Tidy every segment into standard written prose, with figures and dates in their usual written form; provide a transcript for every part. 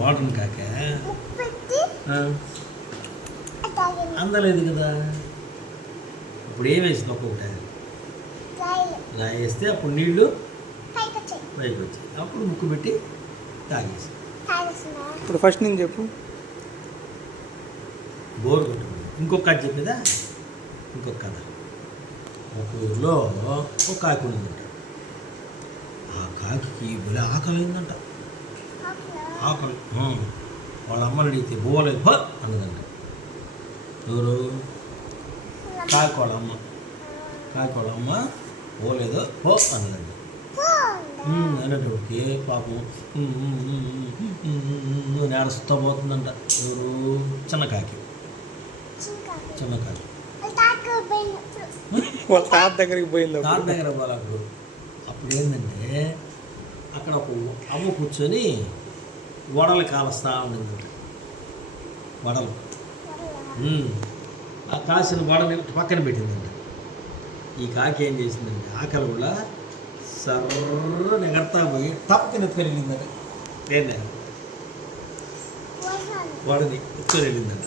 వాటర్ని కాక అందలేదు కదా. ఇప్పుడు ఏం వేసింది ఒక్కొక్కటి రాయి వేస్తే అప్పుడు నీళ్ళు పైకి వచ్చాయి. అప్పుడు ముక్కు పెట్టి తాగేసి. ఇప్పుడు ఫస్ట్ నేను చెప్పు. బోర్ కొట్టుకుంది. ఇంకొక కథ చెప్పేదా? ఇంకొక కథ. ఒక ఊరిలో ఒక కాకి ఉందంట. ఆ కాకి భలే ఆకలి అయిందంట. ఆకలి వాళ్ళ అమ్మని అడిగితే పోలేదు బా అన్నదంట. ఎవరు? కాకి వాళ్ళ అమ్మ. కాకి వాళ్ళ అమ్మ పోలేదు పో అన్నదంట. అనేటోడికి పాపం నేడుస్తూ పోతుందంట. ఎవరు? చిన్న కాకి. చిన్న కాకి వాళ్ళ తాత దగ్గరికి పోయింది. తాత దగ్గర పోలేదు. అప్పుడు ఏంటంటే అక్కడ ఒక అమ్మ కూర్చొని వడలు కాలుస్తూ ఉండిందంట. వడలు ఆ కాసిన వడని పక్కన పెట్టిందంట. ఈ కాకి ఏం చేసిందంటే ఆకలి కూడా సర్రని ఎగడతా పోయి తప్పని ఎత్తుకొని వెళ్ళిందంట. ఏందా వడని ఎత్తుకొని వెళ్ళిందంట.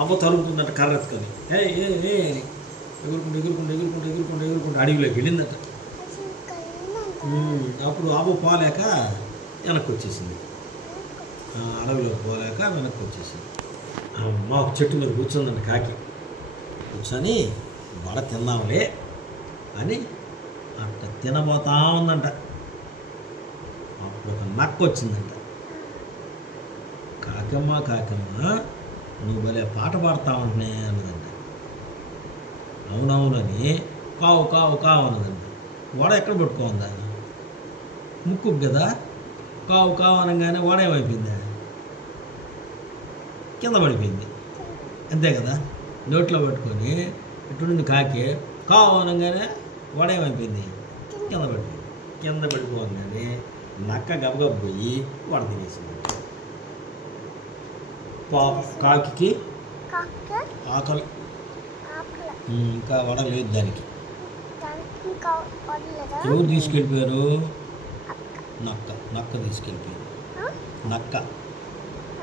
అమ్మ తరుగుతుందంట కర్ర ఎత్తుకొని. ఎగురుకుంటూ ఎగురుకుంటూ ఎగురుకుంటూ ఎగురుకుంటూ ఎగురుకుంటూ అడవిలోకి వెళ్ళిందట. అప్పుడు అమ్మ పోలేక వెనక్కి వచ్చేసింది. అడవిలోకి పోలేక వెనక్కి వచ్చేసింది. అమ్మ ఒక చెట్టు మీద కూర్చుందంట కాకి. కూర్చొని వడ తిందాంలే అని అట్ట తినబోతా ఉందంట. అప్పుడు ఒక నక్క వచ్చిందంట. కాకమ్మ కాకమ్మ నువ్వు భలే పాట పాడుతూ ఉంటున్నాయి అన్నదంట. అవునవునని కావు కావు కావు అన్నదంట. వడ ఎక్కడ పట్టుకోందా? ముక్కు కదా. కావు కావు అనగానే వడ ఏమైపోయిందా? కింద పడిపోయింది. అంతే కదా. నోట్లో పట్టుకొని ఇటుండి కాకి కావు అనగానే వడ ఏమైపోయింది? కింద పడిపోయింది. కింద పడిపోగానే నక్క గబగబ పోయి వడ తినేసింది. కాకి ఆకలి ఇంకా వడ లేదు దానికి. ఎవరు తీసుకెళ్ళిపోయారు? నక్క తీసుకెళ్ళిపోయింది. నక్క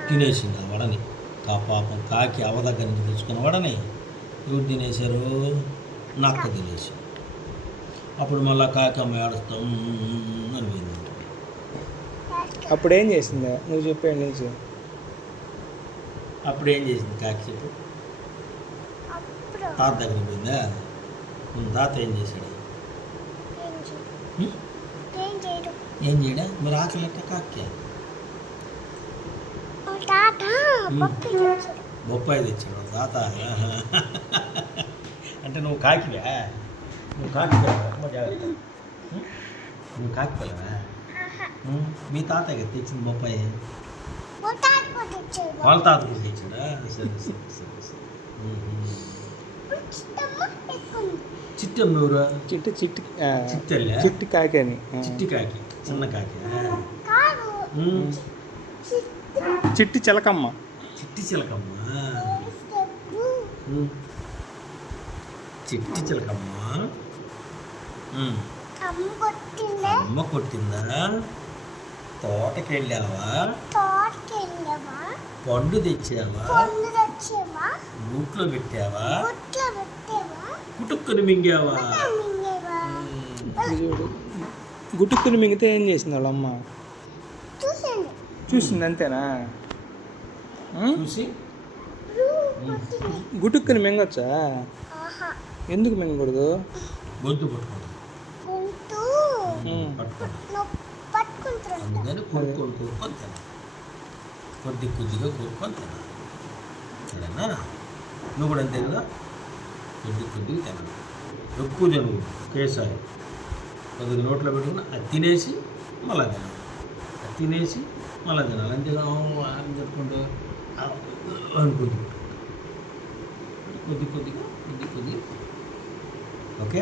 తినేసింది ఆ వడని. పాపం కాకి అవ దగ్గర నుంచి తెచ్చుకున్న వడని ఎవరు తినేశారు? నక్క తినేసి. అప్పుడు మళ్ళీ కాకి అమ్మ ఏడుస్తాం అనిపోయింది. అప్పుడు ఏం చేసిందా నువ్వు చెప్పాడు నుంచి? అప్పుడు ఏం చేసింది కాకి చెప్పు? తాత దగ్గర పోయిందా? తాత ఏం చేశాడు? ఏం చేయడా? మరి ఆకలి ఎక్క కాకి బొప్పాయి తెచ్చాడు తాత. అంటే నువ్వు కాకివా? నువ్వు కాకి పిల్లవా? జాగ్రత్త. నువ్వు కాకి పిల్లవా? మీ తాతయ్య తెచ్చింది బొప్పాయి. వాళ్ళ తాత కూడా తెచ్చాడా? సరే సరే సరే సరే. చిట్టమ్మ ఎవరు? చిట్టెళ్ళా? చిట్టి కాకి అని. చిట్టి కాకి చిన్న కాకి. చిట్టి చిలకమ్మ. చిట్టి చిలకమ్మ. చిట్టి చిలకమ్మ. అమ్మ కొట్టిందా? తోటకి వెళ్ళావా? పండు తెచ్చావా? గూట్లో పెట్టావా? గుటుక్కుని మింగావా? గుటుక్కుని మింగితే ఏం చేసింది వాళ్ళమ్మ? చూసింది అంతేనా? చూసి గుటుక్కుని మింగొచ్చా? ఎందుకు మింగకూడదు? గొంతు పట్టుకుంటుంది. అందుకని కొడుకొని తినాలి. కొద్దిగా కొడుకొని తినాలి. సరేనా? నువ్వు కూడా అంతే కదా. కొద్దిగా తినాలి. ఎక్కువ జరుగు కేసాయి కొద్దిగా నోట్లో పెట్టుకుని అది తినేసి మళ్ళీ తినాలి. అది తినేసి మళ్ళీ తినాలి. అంతేగా అని చెప్పుకుంటూ కొద్దిగా ఓకే.